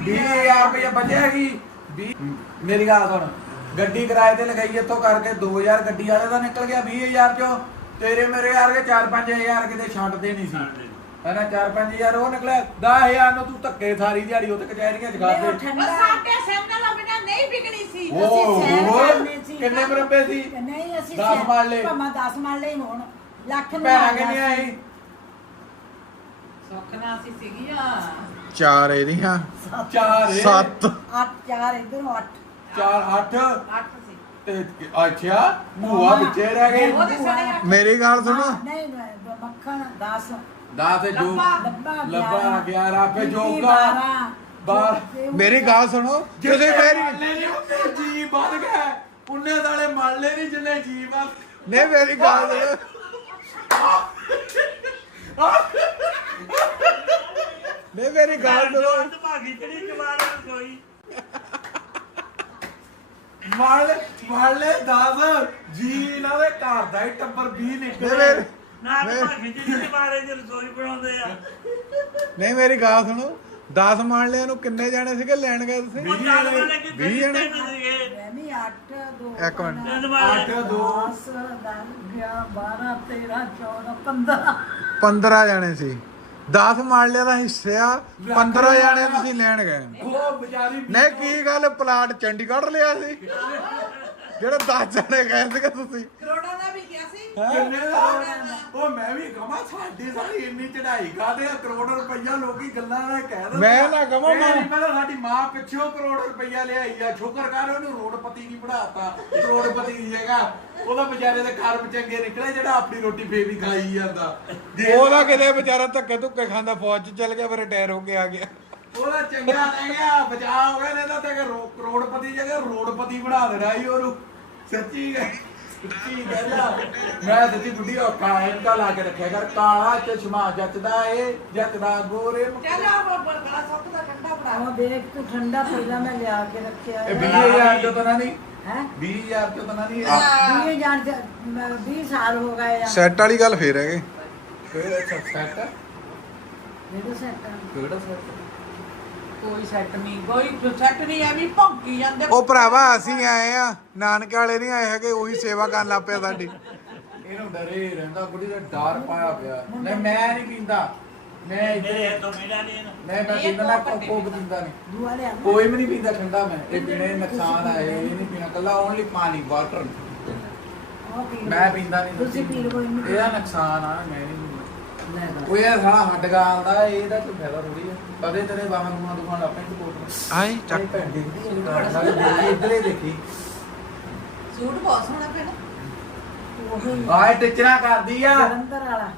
20000 ਰੁਪਏ ਬਚਿਆ ਹੀ 20 ਮੇਰੀ ਗੱਲ ਸੁਣ ਗੱਡੀ ਕਿਰਾਏ ਤੇ ਲਗਾਈ ਇੱਥੋਂ ਕਰਕੇ 2000 ਗੱਡੀ ਵਾਲੇ ਦਾ ਨਿਕਲ ਗਿਆ 20000 ਚੋਂ ਤੇਰੇ ਮੇਰੇ ਯਾਰ ਕੇ 4-5000 ਕਿਤੇ ਛੱਡਦੇ ਨਹੀਂ ਸੀ। ਹਨਾ 4-5000 ਉਹ ਨਿਕਲਿਆ 10000 ਨੂੰ ਤੂੰ ਧੱਕੇ ਥਾਰੀ ਦਿਹਾੜੀ ਉੱਤੇ ਕਚਹਿਰੀਆਂ ਚ ਖਾਦੇ ਉਹ ਸਾਡੇ ਸੈਮਨਾ ਲੰਬਣਾ ਨਹੀਂ ਵਿਕਣੀ ਸੀ। ਅਸੀਂ ਸੈਰ ਕਰਨੇ ਸੀ। ਕਿੰਨੇ ਮਰੱਬੇ ਸੀ? ਨਹੀਂ ਅਸੀਂ ਦਸ ਸੈਰ- ਮਾਰ ਲਏ। ਭਾਵੇਂ 10 ਮਾਰ ਲਈ ਹੋਣ ਲੱਖ ਨੂੰ ਭੈਣਾਂ ਮਾਰ ਲਿਆ ਕਿੰਨੀਆਂ ਸੀ। ਸੀ? ਸੁੱਖ ਨਾਲ ਅਸੀਂ ਸੀਗੀਆਂ। ਚਾਰ ਇਹਦੀਆਂ। ਚਾਰ ਏ, ਸੱਤ। ਅੱਠ ਚਾਰ ਇਧਰੋਂ ਅੱਠ। ਚਾਰ 8 ਅੱਠ ਸੀ। ਤੇ ਅੱਛਾ ਭੂਆ ਵਿੱਚੇ ਰਹਿ ਗਈ ਉਹਦੇ ਸਣੇ ਅੱਠ। ਮੇਰੀ ਗੱਲ ਸੁਣੋ। ਨਹੀਂ ਨਹੀਂ, ਮੱਖਣ 10 ਦਸ ਜੋ ਲੱਭਾ। ਲੱਭਾ ਲੱਭਾ 11 ਪੇ ਬੀਬੀ ਜੋਗਾ। ਬਾਰਾਂ, ਬਾਰ ਮੇਰੀ ਗੱਲ ਸੁਣੋ ਤੁਸੀਂ ਮੇਰੀ ਨਹੀਂ ਉਹਨੇ ਜੀ ਵੱਧ ਗਿਆ। ਉਹਨੇ ਸਾਲੇ ਮੰਨ ਲੈ ਨਹੀਂ ਜਿੰਨੇ ਜੀ ਵੱਧ ਨਹੀਂ ਮੇਰੀ ਗੱਲ ਸੁਣੋ। ਨਹੀਂ ਮੇਰੀ ਗੱਲ ਸੁਣੋ। ਭਾਗੀ ਕਿਹੜੀ ਜਵਾਨ ਕੋਈ ਮੰਨ ਲੈ ਮੰਨ ਲੈ 10 ਜੀ ਇਹਨਾਂ ਦੇ ਘਰ ਦਾ ਹੀ ਟੱਬਰ 20 ਨਹੀਂ ਨਿਕਲੇ ਮੇਰੀ ਨਾ ਮੈਂ- ਭਾਗੀ ਜਿਹੜੀ ਬਾਰੇ ਜੇ ਰਸੋਈ ਬਣਾਉਂਦੇ ਆ। ਨਹੀਂ ਮੇਰੀ ਗੱਲ ਸੁਣੋ। 10 ਮੰਨ ਲਿਆ ਨੂੰ ਕਿੰਨੇ ਜਾਣੇ ਸੀਗੇ ਲੈਣ ਗਏ ਤੁਸੀਂ? ਚੱਲ ਵਾਲੇ ਕਿ ਵੀਹ ਜਣੇ? ਸੀਗੇ? ਮੈਂ ਵੀ 8 2 ਇੱਕ ਮਿੰਟ। ਤਿੰਨ ਵਾਲੇ 8 2 10 11 12 13 14 15 15 ਜਾਣੇ ਸੀ। 10 ਮੰਨ ਲਿਆ ਦਾ ਹਿੱਸਾ 15 ਜਾਣੇ ਤੁਸੀਂ ਲੈਣ ਗਏ। ਉਹ ਵਿਚਾਰੀ ਨਹੀਂ ਕੀ ਗੱਲ ਪਲਾਟ ਚੰਡੀਗੜ੍ਹ ਲਿਆ ਸੀ। ਜਿਹੜੇ 10 ਜਾਣੇ ਗਏ ਸੀਗੇ ਤੁਸੀਂ। ਕਰੋੜਾਂ ਦਾ ਵੀ ਗਿਆ ਸੀ। ਕਿੰਨੇ ਦਾ? ਉਹ ਮੈਂ ਵੀ ਕਹਾਂ ਸਾਡੀ ਸਾਰੀ ਇੰਨੀ ਚੜਾਈ ਕਾਦੇ ਆ? ਕਰੋੜ ਰੁਪਈਆ ਲੋਕੀ ਗੱਲਾਂ ਨਾਲ ਕਹਿ ਦਿੰਦੇ ਮੈਂ। ਨਾ ਕਵਾਂ ਮੈਂ- ਪਤਾ ਸਾਡੀ ਮਾਂ ਪਿੱਛੋਂ ਕਰੋੜ ਰੁਪਈਆ ਲਿਆਈ ਆ। ਸ਼ੁਕਰ ਕਰ ਉਹਨੂੰ ਰੋਡਪਤੀ ਨਹੀਂ ਬਣਾਤਾ ਕਰੋੜਪਤੀ ਦੀ ਜਗ੍ਹਾ ਉਹਦਾ ਵਿਚਾਰੇ ਦੇ ਕਰਮ ਚੰਗੇ ਨਿਕਲੇ ਜਿਹੜਾ ਆਪਣੀ ਰੋਟੀ ਫੇਰ ਵੀ ਖਾਈ ਜਾਂਦਾ। ਉਹਦਾ ਕਿਤੇ ਵਿਚਾਰਾ ਧੱਕੇ ਧੁੱਕੇ ਖਾਂਦਾ ਫੌਜ ਚ ਚਲ ਗਿਆ ਫਿਰ ਰਿਟਾਇਰ ਹੋ ਕੇ ਆ ਗਿਆ। ਉਹਦਾ ਚੰਗਾ ਰਹਿ ਗਿਆ ਬਚਾ ਹੋ ਗਿਆ ਨਹੀਂ ਤਾਂ ਤੇ ਕਰੋ- ਕਰੋੜਪਤੀ ਜਗ੍ਹਾ ਰੋਡਪਤੀ ਬਣਾ ਦੇਣਾ ਸੀ ਉਹਨੂੰ। ਸੱਚੀ ਗੱਲ ਸੱਚੀ ਗੱਲ। ਮੈਂ ਸੱਚੀ ਬੁੱਢੀ ਔਖਾ ਐਨਕਾ ਲਾ ਕੇ ਰੱਖਿਆ ਕਰ। ਕਾਲਾ ਚਸ਼ਮਾ ਜੱਚਦਾ ਏ ਜੱਚਦਾ ਗੋਰੇ ਚੱਲ ਬੋਲ ਗਲਾ ਸੁੱਕ ਦਾ ਠੰਡਾ ਬਣਾ ਉਹ ਦੇਖ ਤੂੰ ਠੰਡਾ ਪਹਿਲਾਂ ਮੈਂ ਲਿਆ ਕੇ ਰੱਖਿਆ ਇਹ 20000 ਚੋਂ ਤਾਂ ਨਾ ਨਹੀਂ? ਹੈ? 20000 ਚੋਂ ਤਾਂ ਨਾ ਨਹੀਂ 20 ਜਾਣ 20 ਸਾਲ ਹੋ ਗਏ ਆ। ਸੈੱਟ ਵਾਲੀ ਗੱਲ ਫੇਰ ਹੈਗੇ। ਫਿਰ ਅੱਛਾ ਸੈਟ? ਜਿਹੜੇ ਸੈੱਟ ਕਿਹੜਾ ਸੈੱਟ? ਕੋਈ ਸੈੱਟ ਨਹੀਂ ਕੋਈ ਸੈੱਟ ਨਹੀਂ ਐਵੇਂ ਭੌਂਕੀ ਜਾਂਦੇ ਉਹ ਭਰਾਵਾ ਅਸੀਂ ਆਏ ਆ ਨਾਨਕੇ ਵਾਲੇ ਨਹੀਂ ਆਏ ਹੈਗੇ ਉਹੀ ਸੇਵਾ ਕਰਨ ਲੱਗ ਪਿਆ ਸਾਡੀ। ਇਹਨੂੰ ਡਰੇ ਰਹਿੰਦਾ ਕੁੜੀ ਦਾ ਡਰ ਪਾਇਆ ਪਿਆ। ਨਹੀਂ ਮੈਂ ਨਹੀਂ ਪੀਂਦਾ। ਮੈਂ ਮੇਰੇ ਹੱਥੋਂ ਮੇਰਾ ਨਹੀਂ ਇਹਨੂੰ ਮੈਂ ਮੈਂ ਪੀਂਦਾ ਨਾ ਕੋਕ ਪੀਂਦਾ ਨਹੀਂ। ਦੂਆ ਲਿਆ। ਕੋਈ ਵੀ ਨਹੀਂ ਪੀਂਦਾ ਠੰਡਾ ਮੈਂ। ਇਹ ਪੀਣੇ ਨੁਕਸਾਨ ਆ ਇਹ ਨਹੀਂ ਪੀਣਾ ਕੱਲਾ ਓਨਲੀ ਪਾਣੀ ਵਾਟਰ। ਮੈਂ ਪੀਂਦਾ ਨਹੀਂ। ਤੁਸੀਂ ਪੀ ਲਓ ਇਹਦਾ ਨੁਕਸਾਨ ਆ ਮੈਂ ਨਹੀਂ। ਉਹ ਇਹ ਸਾਲਾ ਹੱਡ ਗਾਲਦਾ ਇਹਦਾ ਕੋਈ ਫਾਇਦਾ ਥੋੜੀ ਆ। ਕਦੇ ਤੇਰੇ ਬਾਹਾਂ ਨੂੰ ਦੁਕਾਨ ਲੱਪੇ ਚ ਕੋਟ ਆਏ ਚੱਕ। ਭੈਣ ਦੀ ਇਧਰੇ ਦੇਖੀ। ਸੂਟ ਬਹੁਤ ਸੋਹਣਾ ਪੈਣਾ ਉਹੀ ਆਏ ਟਿਚਰਾ ਕਰਦੀ ਆ। ਜਲੰਧਰ ਵਾਲਾ।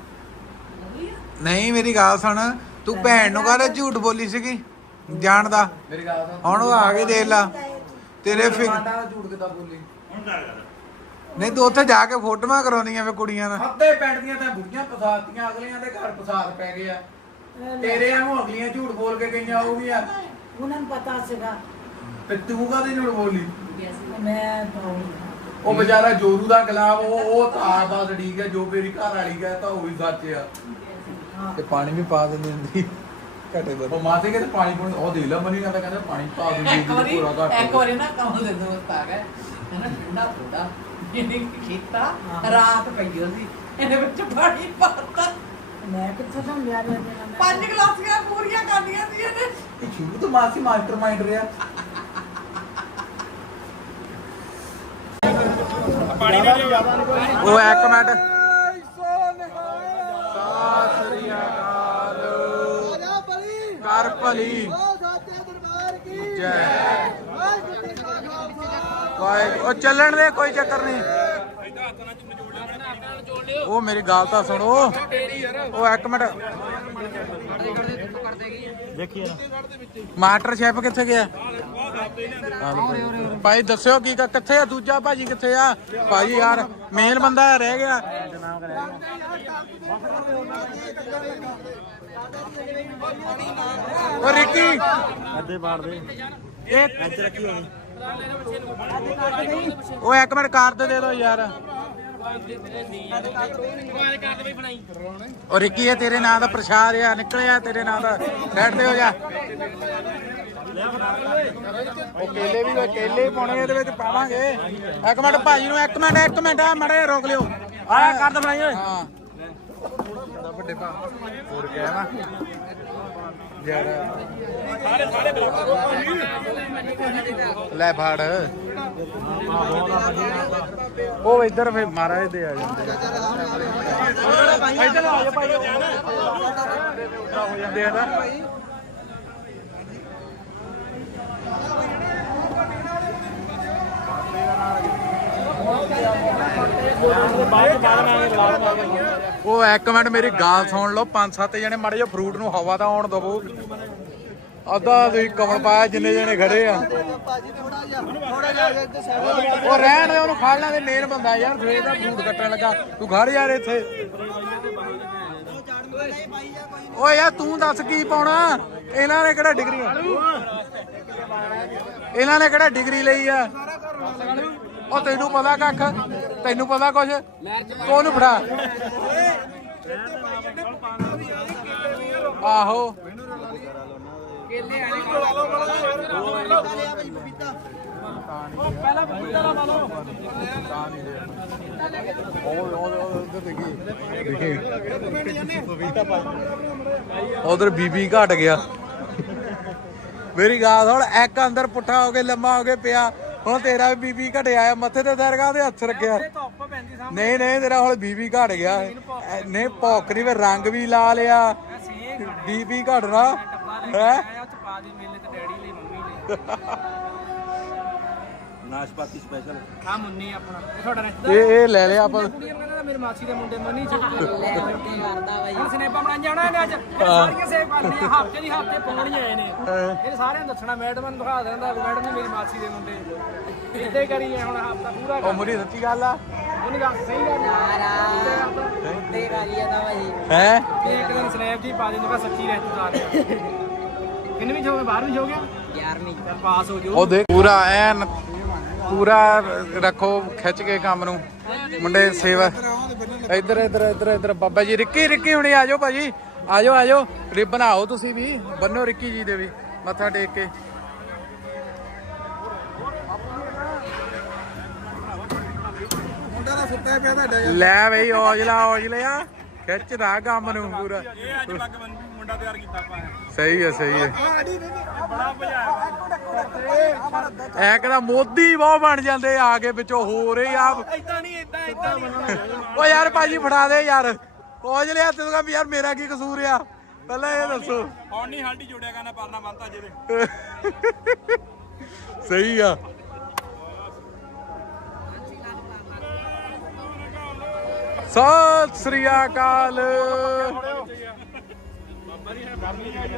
ਨਹੀਂ ਮੇਰੀ ਗੱਲ ਸੁਣ। ਤੂੰ ਭੈਣ ਨੂੰ ਕਾਹਦਾ ਝੂਠ ਬੋਲੀ ਸੀਗੀ? ਜਾਣਦਾ ਮੇਰੀ ਗੱਲ ਸੁਣ। ਹੁਣ ਉਹ ਆ ਕੇ ਦੇਖ ਲਾ। ਤੇਰੇ ਫਿਕ ਮਾਂਡਾ ਦਾ ਝੂਠ ਕਿੱਦਾਂ ਬੋਲੀ? ਹੁਣ ਕਰ ਕਰ ਨਹੀਂ ਤੂੰ ਉੱਥੇ ਜਾ ਕੇ ਫੋਟੋਆਂ ਕਰਾਉਣੀਆਂ ਵੇ ਕੁੜੀਆਂ ਨਾਲ। ਅੱਧੇ ਪਿੰਡ ਦੀਆਂ ਤਾਂ ਬੁੜੀਆਂ ਫਸਾਤੀਆਂ ਅਗਲਿਆਂ ਦੇ ਘਰ ਫਸਾਦ ਪੈ ਗਏ ਆ। ਤੇਰੇ ਵਾਂਗੂ ਅਗਲੀਆਂ ਝੂਠ ਬੋਲ ਕੇ ਗਈਆਂ ਉਹ ਵੀ ਆ। ਉਹਨਾਂ ਨੂੰ ਪਤਾ ਸੀਗਾ। ਤੇ ਤੂੰ ਕਾਹਦੇ ਝੂਠ ਬੋਲੀ? ਮੈਂ ਤਾਂ ਉਹ ਵਿਚਾਰਾ ਜੋਰੂ ਦਾ ਗੁਲਾਮ ਉਹ ਉਹ ਤਾਂ ਦਾ ਠੀਕ ਹੈ ਜੋ ਮੇਰੀ ਘਰ ਵਾਲੀ ਗਏ ਤਾਂ ਉਹ ਵੀ ਸੱਚ ਆ। ਹਾਂ। ਤੇ ਪਾਣੀ ਵੀ ਪਾ ਦਿੰਦੀ ਹੁੰਦੀ ਘਟੇ ਉਹ ਮਾਤੇ ਕਹਿੰਦੇ ਪਾਣੀ ਪੂਣੀ ਉਹ ਦੇ ਲਾ ਮਨੀ ਕਹਿੰਦਾ ਕਹਿੰਦਾ ਪਾਣੀ ਪਾ ਦਿੰਦੀ ਇੱਕ ਵਾਰੀ ਪੂਰਾ ਘੱਟ ਇੱਕ ਵਾਰੀ ਨਾ ਕਮਲ ਦੇ ਦੋਸਤ ਆ ਗਏ ਇਹਨਾਂ ਠੰਡਾ ਥੋੜਾ ਇਹਨੇ ਕੀਤਾ ਰਾਤ ਪਈ ਸੀ ਇਹਦੇ ਵਿੱਚ ਪਾਣੀ ਪਾਤਾ। ਮੈਂ ਕਿੱਥੇ ਸਮਝਿਆ ਮੈਂ ਪੰਜ ਗਲਾਸੀਆਂ ਪੂਰੀਆਂ ਕਰਦੀਆਂ ਸੀ ਇਹਨੇ। ਇਹ ਸ਼ੁਰੂ ਤੋਂ ਮਾਸੀ ਮਾਸਟਰ ਮਾਈਂਡ ਰਿਹਾ ਉਹ ਇੱਕ ਮਿੰਟ। ਸਤਿ ਸ੍ਰੀ ਅਕਾਲ। ਕਰ ਭਲੀ ਜੈ। ਉਹ ਚੱਲਣ ਦੇ ਕੋਈ ਚੱਕਰ ਨਹੀਂ ਉਹ ਮੇਰੀ ਗੱਲ ਤਾਂ ਸੁਣੋ। ਉਹ ਇੱਕ ਮਿੰਟ। ਦੇਖੀਏ ਮਾਸਟਰ ਸ਼ੈਫ ਕਿੱਥੇ ਗਿਆ? ਭਾਈ ਦੱਸਿਓ ਕੀ ਕਿੱਥੇ ਆ? ਦੂਜਾ ਭਾਜੀ ਕਿੱਥੇ ਆ? ਭਾਜੀ ਯਾਰ ਮੇਨ ਬੰਦਾ ਰਹਿ ਗਿਆ। ਉਹ ਰਿੱਕੀ। ਅੱਧੇ ਬਾੜ ਦੇ। ਇੱਕ ਅੱਜ ਰੱਖੀ ਹੋਣੀ। ਉਹ ਇੱਕ ਮਿੰਟ ਕਾਰ ਤੇ ਦੇ ਦਿਓ ਯਾਰ। ਉਹ ਰਿੱਕੀ ਇਹ ਤੇਰੇ ਨਾਂ ਦਾ ਪ੍ਰਸ਼ਾਦ ਆ ਨਿਕਲਿਆ ਤੇਰੇ ਨਾਂ ਦਾ। ਸਾਈਡ ਤੇ ਹੋ ਜਾ। ਉਹ ਕੇਲੇ ਵੀ ਕੇਲੇ ਪਾਉਣੇ ਇਹਦੇ ਵਿੱਚ ਪਾਵਾਂਗੇ। ਇੱਕ ਮਿੰਟ ਭਾਜੀ ਨੂੰ ਇੱਕ ਮਿੰਟ ਇੱਕ ਮਿੰਟ ਆ ਮੜੇ ਰੋਕ ਲਿਓ। ਆ ਕਰ ਦੇ ਬਣਾਈ ਓਏ। ਹਾਂ। ਵੱਡੇ ਭਾ ਹੋਰ ਕਿਹਾ ਸਾਰੇ ਲੈ ਫੜ। ਉਹ ਇੱਧਰ ਫੇ ਮਹਾਰਾਜ ਦੇ ਆ ਜਾਂਦੇ ਆ। ਇੱਧਰ ਆ ਜਾ ਭਾਈ ਹੋ ਜਾਂਦੇ ਆ ਨਾ ਉਹ ਇੱਕ ਮਿੰਟ ਮੇਰੀ ਗੱਲ ਸੁਣ ਲਓ, ਪੰਜ ਸੱਤ ਜਣੇ ਮਾੜੇ ਜਿਹਾ ਫਰੂਟ ਨੂੰ ਹਵਾ ਤਾਂ ਆਉਣ ਦਵੋ। ਅੱਧਾ ਤੁਸੀਂ ਕਮਲ ਪਾਇਆ, ਜਿੰਨੇ ਜਣੇ ਖੜੇ ਆ। ਉਹ ਰਹਿਣ ਦੇ, ਉਹਨੂੰ ਫੜ ਲੈਂਦੇ ਮੇਨ ਬੰਦਾ ਯਾਰ, ਸਵੇਰ ਦਾ ਫਰੂਟ ਕੱਟਣ ਲੱਗਾ। ਤੂੰ ਖੜ ਯਾਰ ਇੱਥੇ। ਓਏ ਯਾਰ, ਤੂੰ ਦੱਸ ਕੀ ਪਾਉਣਾ? ਇਹਨਾਂ ਨੇ ਕਿਹੜਾ ਡਿਗਰੀ ਇਹਨਾਂ ਨੇ ਕਿਹੜਾ ਡਿਗਰੀ ਲਈ ਆ? ਉਹ ਤੈਨੂੰ ਪਤਾ ਕੱਖ? ਤੈਨੂੰ ਪਤਾ ਕੁਛ? ਤੂੰ ਉਹਨੂੰ ਫੜਾ? ਆਹੋ। ਉਧਰ ਬੀਬੀ ਘਟ ਗਿਆ। ਮੇਰੀ ਗੱਲ ਸੁਣ, ਇੱਕ ਅੰਦਰ ਪੁੱਠਾ ਹੋ ਕੇ ਲੰਮਾ ਹੋ ਕੇ ਪਿਆ। ਹੁਣ ਤੇਰਾ ਵੀ ਬੀਬੀ ਘਟਿਆ ਆ ਮੱਥੇ ਤੇ ਦਰਗਾਹ ਦੇ ਹੱਥ ਰੱਖਿਆ? ਨਹੀਂ ਨਹੀਂ ਤੇਰਾ ਹੁਣ ਬੀਬੀ ਘਟ ਗਿਆ। ਨਹੀਂ ਭੌਕ ਨਹੀਂ ਵੇ ਰੰਗ ਵੀ ਲਾ ਲਿਆ। ਬੀਬੀ ਘਟਣਾ ਹੈ? ਨਾਸ਼ਪਾਤੀ ਸਪੈਸ਼ਲ ਆ ਮੁੰਨੀ ਆਪਣਾ। ਇਹ ਤੁਹਾਡਾ ਨੇ ਇਹ ਇਹ ਲੈ ਲਿਆ ਆਪਾਂ। ਕੁੜੀਆਂ ਕਹਿੰਦਾ ਮੇਰੇ ਮਾਸੀ ਦੇ ਮੁੰਡੇ ਮਨੀ ਕਰਦਾ ਬਾਈ। ਸਨੇਪਾ ਬਣਾਈਆਂ ਹੋਣਾ ਇਹਨੇ ਅੱਜ। ਇਹ ਸਾਰੀਆਂ ਸੇਵ ਕਰਨੀਆਂ ਹਫ਼ਤੇ ਦੀ ਹਫ਼ਤੇ ਪਾਉਣੀਆਂ ਆਏ ਨੇ ਇਹ ਸਾਰਿਆਂ ਨੂੰ ਦੱਸਣਾ ਮੈਡਮ ਨੂੰ ਦਿਖਾ ਦਿੰਦਾ ਵੀ ਮੈਡਮ ਨੇ ਮੇਰੀ ਮਾਸੀ ਦੇ ਮੁੰਡੇ। ਇੱਦਾਂ ਹੀ ਕਰੀ ਹੁਣ ਹਫਤਾ ਪੂਰਾ ਉਹ ਮੁਰੀ ਸੱਚੀ ਗੱਲ ਆ? ਉਹਨੇ ਗੱਲ ਸਹੀ ਗੱਲ ਤੇ ਕਰੀ ਜਾਂਦਾ ਭਾਈ ਹੈ ਇਹ ਇੱਕ ਦਿਨ ਸਨੈਪ ਜੀ ਪਾ ਦਿੰਦੇ ਸੱਚੀ ਰਿਹਾ ਕਿੰਨੇ ਵੀ ਹੋ ਗਏ? ਬਾਹਰ ਵੀ ਹੋ ਗਿਆ? 11ਵੀਂ ਪਾਸ ਹੋ ਜਾਓ ਉਹ ਦੇਖ। ਪੂਰਾ ਐਨ ਪੂਰਾ ਰੱਖੋ ਖਿੱਚ ਕੇ ਕੰਮ ਨੂੰ। ਮੁੰਡੇ ਸੇਵਾ। ਇੱਧਰ ਇੱਧਰ ਇੱਧਰ ਇੱਧਰ। ਬਾਬਾ ਜੀ ਰਿੱਕੀ ਰਿੱਕੀ ਹੁਣੇ ਆ ਜਾਓ ਭਾਜੀ। ਆਜੋ ਆਜੋ ਰਿਬਨ ਆਓ ਤੁਸੀਂ ਵੀ। ਬੰਨੋ ਰਿੱਕੀ ਜੀ ਦੇ ਵੀ ਮੱਥਾ ਟੇਕ ਕੇ। ਲੈ ਬਈ ਔਜਲਾ ਔਜਲਿਆ। ਖਿੱਚਦਾ ਕੰਮ ਨੂੰ ਪੂਰਾ। ਇਹ ਅੱਜ ਪੱਗ ਮੁੰਡਾ ਤਿਆਰ ਕੀਤਾ ਆਪਾਂ ਸਹੀ ਹੈ ਸਹੀ ਹੈ। ਬੜਾ ਐ ਕਹਿੰਦਾ ਮੋਦੀ ਬਹੁਤ ਬਣ ਜਾਂਦੇ ਆ ਕੇ ਵਿੱਚੋਂ ਹੋ ਰਹੇ ਆ। ਇਦਾਂ ਨਹੀਂ ਇਦਾਂ ਇਦਾਂ ਓ ਯਾਰ ਭਾਜੀ ਫੜਾ ਦੇ ਯਾਰ। ਔਜਲਿਆ ਤੂੰ ਕਹਾਂ ਯਾਰ ਮੇਰਾ ਕੀ ਕਸੂਰ ਆ? ਪਹਿਲਾਂ ਇਹ ਦੱਸੋ। ਹੁਣ ਨਹੀਂ ਹਾਲਟੀ ਜੋੜਿਆ ਕਰਨਾ ਪਰਨਾ ਬੰਨਤਾ ਜਿਹਦੇ। ਸਹੀ ਆ। ਸਤਿ ਸ੍ਰੀ ਅਕਾਲ।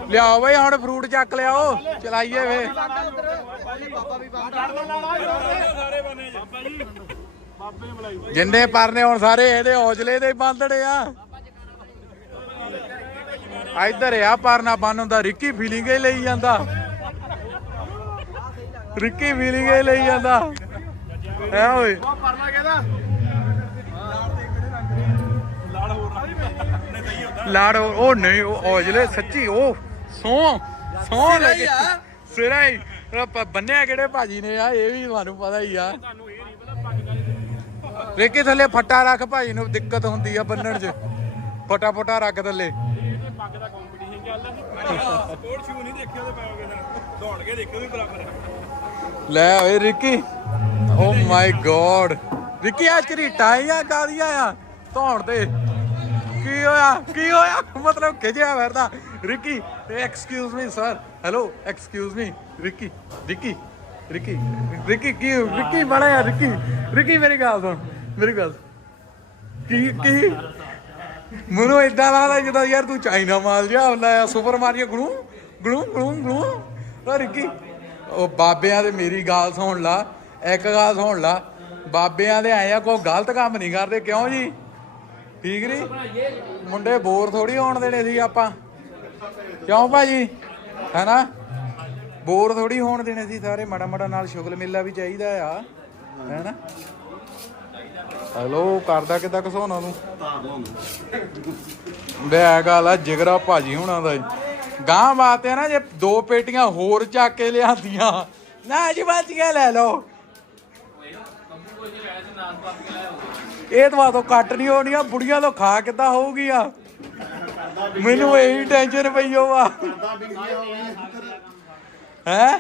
ਲਿਆਓ ਬਈ, ਹੁਣ ਫਰੂਟ ਚੱਕ ਲਿਆਓ। ਚਲਾਈਏ ਵੇ। ਜਿੰਨੇ ਪਰਨੇ ਹੁਣ ਸਾਰੇ ਇਹਦੇ ਔਜਲੇ ਦੇ ਹੀ ਬੰਦੜੇ ਆ। ਇੱਧਰ ਆ, ਪਰਨਾ ਬੰਨ ਹੁੰਦਾ, ਰਿੱਕੀ ਫੀਲਿੰਗ ਹੀ ਲਈ ਜਾਂਦਾ। ਰਿੱਕੀ ਫੀਲਿੰਗ ਹੀ ਲਈ ਜਾਂਦਾ। ਹੈ ਓਏ। ਲਾੜ ਉਹ ਨਹੀਂ ਉਹ ਔਜਲੇ ਸੱਚੀ ਉਹ ਸੌ ਸੌ ਲੱਗੇ ਸਿਰਾ ਹੀ। ਬੰਨਿਆ ਕਿਹੜੇ ਭਾਜੀ ਨੇ ਆ ਇਹ ਵੀ ਤੁਹਾਨੂੰ ਪਤਾ ਹੀ ਆ। ਰੇਕੇ ਥੱਲੇ ਫੱਟਾ ਰੱਖ ਭਾਜੀ ਨੂੰ ਦਿੱਕਤ ਹੁੰਦੀ ਆ ਬੰਨਣ 'ਚ। ਫਟਾ ਫਟਾ ਰੱਖ ਥੱਲੇ। ਇਹ ਪੱਗ ਦਾ ਕੰਪੀਟੀਸ਼ਨ ਚੱਲਦਾ ਸਪੋਰਟ ਸ਼ੂ ਨਹੀਂ ਦੇਖਿਆ ਤੇ ਪਾਓਗੇ ਦੌੜ ਕੇ ਦੇਖੋ ਵੀ ਬਰਾਬਰ ਹੈ ਲੈ ਓਏ Ricky. Oh my god Ricky ਆ ਝਰੀਟਾ ਆ ਕਾਦੀਆਂ ਆ? ਧੌਣ ਤੇ। ਕੀ ਹੋਇਆ? ਕੀ ਹੋਇਆ? ਮਤਲਬ ਖਿਜਿਆ ਫਿਰਦਾ। Ricky excuse me sir hello excuse me Ricky Ricky Ricky Ricky, ਕੀ ਰਿੱਕੀ ਬੜਾ ਯਾਰ ਰਿੱਕੀ। ਰਿੱਕੀ, ਮੇਰੀ ਗੱਲ ਸੁਣ, ਮੇਰੀ ਗੱਲ ਕੀ ਕੀ? ਮੈਨੂੰ ਇਦਾਂ ਲੱਗਦਾ ਜਿੱਦਾਂ ਯਾਰ ਤੂੰ ਚਾਈਨਾ ਮਾਲ ਜਿਹਾ ਹੁੰਦਾ ਆ ਸੁਪਰ ਮਾਰੀਓ ਗਲੂ ਗਲੂ ਗਲੂ ਗਲੂ। ਓ ਰਿੱਕੀ, ਉਹ ਬਾਬਿਆਂ ਦੇ ਮੇਰੀ ਗੱਲ ਸੁਣ ਲਾ, ਇੱਕ ਗੱਲ ਸੁਣ ਲਾ। ਬਾਬਿਆਂ ਦੇ ਆਏ ਆ, ਕੋਈ ਗਲਤ ਕੰਮ ਨਹੀਂ ਕਰਦੇ, ਕਿਉਂ ਜੀ? ਠੀਕ ਨਹੀਂ ਮੁੰਡੇ ਬੋਰ ਥੋੜੀ ਹੋਣ ਦੇਣੇ ਸੀ ਆਪਾਂ। ਕਿਉਂ ਭਾਜੀ? ਹੈਨਾ? ਬੋਰ ਥੋੜੀ ਹੋਣ ਦੇਣੇ ਸੀ ਸਾਰੇ, ਮਾੜਾ ਮਾੜਾ ਨਾਲ ਸ਼ੁਗਲ ਮੇਲਾ ਵੀ ਚਾਹੀਦਾ ਆ। ਹੈਨਾ? ਹੈਲੋ, ਕਰਦਾ ਕਿੱਦਾਂ ਘਸੋਣਾ ਨੂੰ ਬੈ ਗੱਲ ਆ, ਜਿਗਰਾ ਭਾਜੀ ਹੁਣਾਂ ਦਾ ਗਾਂ ਬਾਤ ਹੈ ਨਾ, ਜੇ ਦੋ ਪੇਟੀਆਂ ਹੋਰ ਚੱਕ ਕੇ ਲਿਆਂਦੀਆਂ। ਨਾ ਜੀ ਬਾਚੀਆਂ ਲੈ ਲਓ। ਇਹ ਤਾਂ ਤੋਂ ਕੱਟ ਨਹੀਂ ਹੋਣੀਆਂ ਬੁੜੀਆਂ ਤੋਂ ਖਾ ਕਿੱਦਾਂ ਹੋਊਗੀ ਆ? ਮੈਨੂੰ ਇਹੀ ਟੈਨਸ਼ਨ ਪਈ ਹੋ ਵਾ ਹੈ?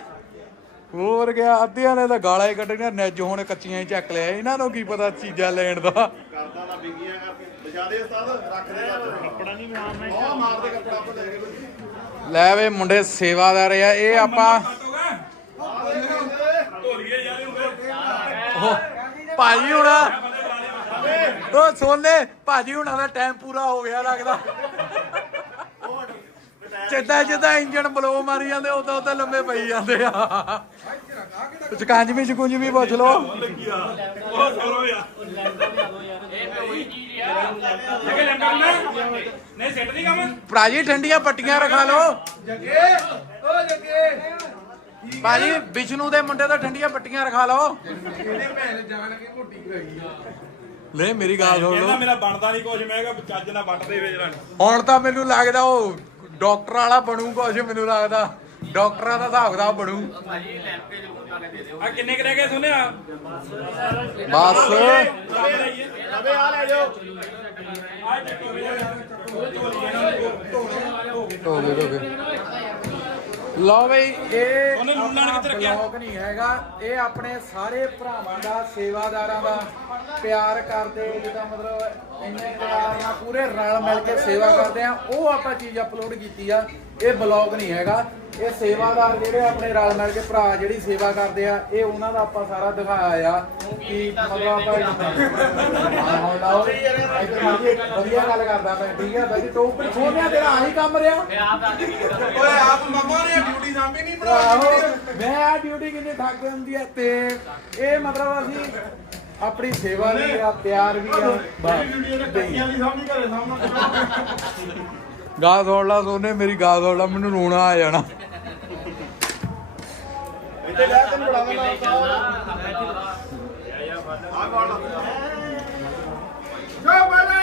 ਹੋਰ ਗਿਆ ਅੱਧਿਆਂ ਨੇ ਤਾਂ ਗਾਲਾਂ ਹੀ ਕੱਢਣੀਆਂ ਨਿੱਜ ਹੁਣ ਕੱਚੀਆਂ ਹੀ ਚੱਕ ਲਿਆ। ਇਹਨਾਂ ਨੂੰ ਕੀ ਪਤਾ ਚੀਜ਼ਾਂ ਲੈਣ ਦਾ। ਕਰਦਾ ਤਾਂ ਬਿੰਗੀਆਂ ਕਰਕੇ। ਬਜਾਦੇ ਉਸਤਾਦ ਰੱਖ ਦੇ ਕੱਪੜਾ ਨਹੀਂ ਮੈਂ ਮਾਰਦੇ ਕੱਪੜਾ ਆਪਾਂ ਲੈ ਕੇ ਲੈ ਵੇ ਮੁੰਡੇ ਸੇਵਾਦਾਰ ਆ। ਇਹ ਆਪਾਂ ਢੋਲੀਏ ਯਾਰ ਉਹ ਭਾਜੀ ਹੁਣਾ ਉਹ ਸੋਨੇ ਭਾਜੀ ਹੁਣਾਂ ਦਾ ਟਾਈਮ ਪੂਰਾ ਹੋ ਗਿਆ ਲੱਗਦਾ। ਜਿੱਦਾਂ ਜਿੱਦਾਂ ਇੰਜਣ ਬਲੋ ਮਾਰੀ ਜਾਂਦੇ ਉਦੋਂ ਉਦੋਂ ਲੰਮੇ ਪਈ ਜਾਂਦੇ ਆ। ਚਕੰਜ ਚਕੁੰਜ ਵੀ ਪੁੱਛ ਲੋ ਉਹ ਸੋਰੋ ਯਾਰ ਇਹ ਲੰਗਾ ਨਾ ਨਹੀਂ ਸੈੱਟ ਨਹੀਂ ਕੰਮ। ਭਰਾਜੀ ਠੰਡੀਆਂ ਪੱਟੀਆਂ ਰਖਾ ਲਓ। ਜੱਗੇ ਓ ਜੱਗੇ। ਭਾਜੀ ਵਿਸ਼ਨੂੰ ਦੇ ਮੁੰਡੇ ਤੋਂ ਠੰਡੀਆਂ ਪੱਟੀਆਂ ਰਖਾ ਲਓ। ਇਹਨੇ ਭੈਣ ਜਾਣ ਕੇ ਮੋਟੀ ਕਰਾਈ ਆ। ਲੈ ਮੇਰੀ ਗੱਲ ਸੁਣ ਕਹਿੰਦਾ ਲਓ। ਮੇਰਾ ਬਣਦਾ ਨਹੀਂ ਕੁਝ ਮੈਂ ਕਿਹਾ ਚੱਜ ਨਾਲ ਵੱਟ ਦੇ ਵੇਚ ਲੈਣ ਹੁਣ ਤਾਂ ਮੈਨੂੰ ਲੱਗਦਾ ਉਹ ਡਾਕਟਰ ਵਾਲਾ ਬਣੂ ਕੁਝ ਮੈਨੂੰ ਲੱਗਦਾ ਡਾਕਟਰਾਂ ਦਾ ਹਿਸਾਬ ਕਿਤਾਬ ਬਣੂ। ਆ ਕਿੰਨੇ ਕੁ ਰਹਿ ਗਏ ਸੁਣਿਆ ਬਸ। ਅਬੇ ਆ ਲੈ ਜਾਓ। ਹੋ ਗਏ ਹੋ ਗਏ। ਲਓ ਬਈ ਇਹ ਉਹਨੇ ਲੂਣ ਲਾਣ ਕਿੱਥੇ ਰੱਖਿਆ? ਬਲੌਗ ਨਹੀਂ ਹੈਗਾ। ਇਹ ਆਪਣੇ ਸਾਰੇ ਭਰਾਵਾਂ ਦਾ ਸੇਵਾਦਾਰਾਂ ਦਾ ਪਿਆਰ ਕਰਦੇ ਜਿਹਦਾ ਮਤਲਬ ਇੰਨੇ ਪਿਆਰ ਨਾਲ ਪੂਰੇ ਰਲ ਮਿਲ ਕੇ ਸੇਵਾ ਕਰਦੇ ਆ ਉਹ ਆਪਾਂ ਚੀਜ਼ ਅਪਲੋਡ ਕੀਤੀ ਆ। ਇਹ ਬਲੌਗ ਨਹੀਂ ਹੈਗਾ। ਇਹ ਸੇਵਾਦਾਰ ਜਿਹੜੇ ਆਪਣੇ ਰਲ ਮਿਲ ਕੇ ਭਰਾ ਜਿਹੜੀ ਸੇਵਾ ਕਰਦੇ ਆ ਇਹ ਉਹਨਾਂ ਦਾ ਆਪਾਂ ਸਾਰਾ ਦਿਖਾਇਆ ਆ ਕਿ ਮਤਲਬ ਆਪਾਂ ਲਾਓ। ਮਾਰੀ ਵਧੀਆ ਗੱਲ ਕਰਦਾ ਮੈਂ ਠੀਕ ਹੈ ਬਾਕੀ ਟੋਪ ਸੋਨਿਆ ਤੇਰਾ ਆਹੀ ਕੰਮ ਰਿਹਾ। ਓਏ ਆਪ ਮਮਾ ਨੇ ਡਿਊਟੀ ਸਾਂਭੀ ਨਹੀਂ ਆਹੋ ਮੈਂ ਆ ਡਿਊਟੀ ਕਿੰਨੀ ਥੱਕ ਜਾਂਦੀ ਆ ਤੇ ਇਹ ਮਤਲਬ ਅਸੀਂ ਆਪਣੀ ਸੇਵਾ ਵੀ ਆ ਪਿਆਰ ਵੀ ਆ ਗਾ ਸੁਣ ਲਾ ਸੋਨੇ ਮੇਰੀ ਗਾ ਸੁਣ ਲਾ ਮੈਨੂੰ ਰੋਣਾ ਆ ਜਾਣਾ। ਇੱਥੇ ਲੈ ਤੈਨੂੰ ਬੁਲਾ ਦੇਣਾ ਆ ਕੌਣ ਜੋ ਬਲੇ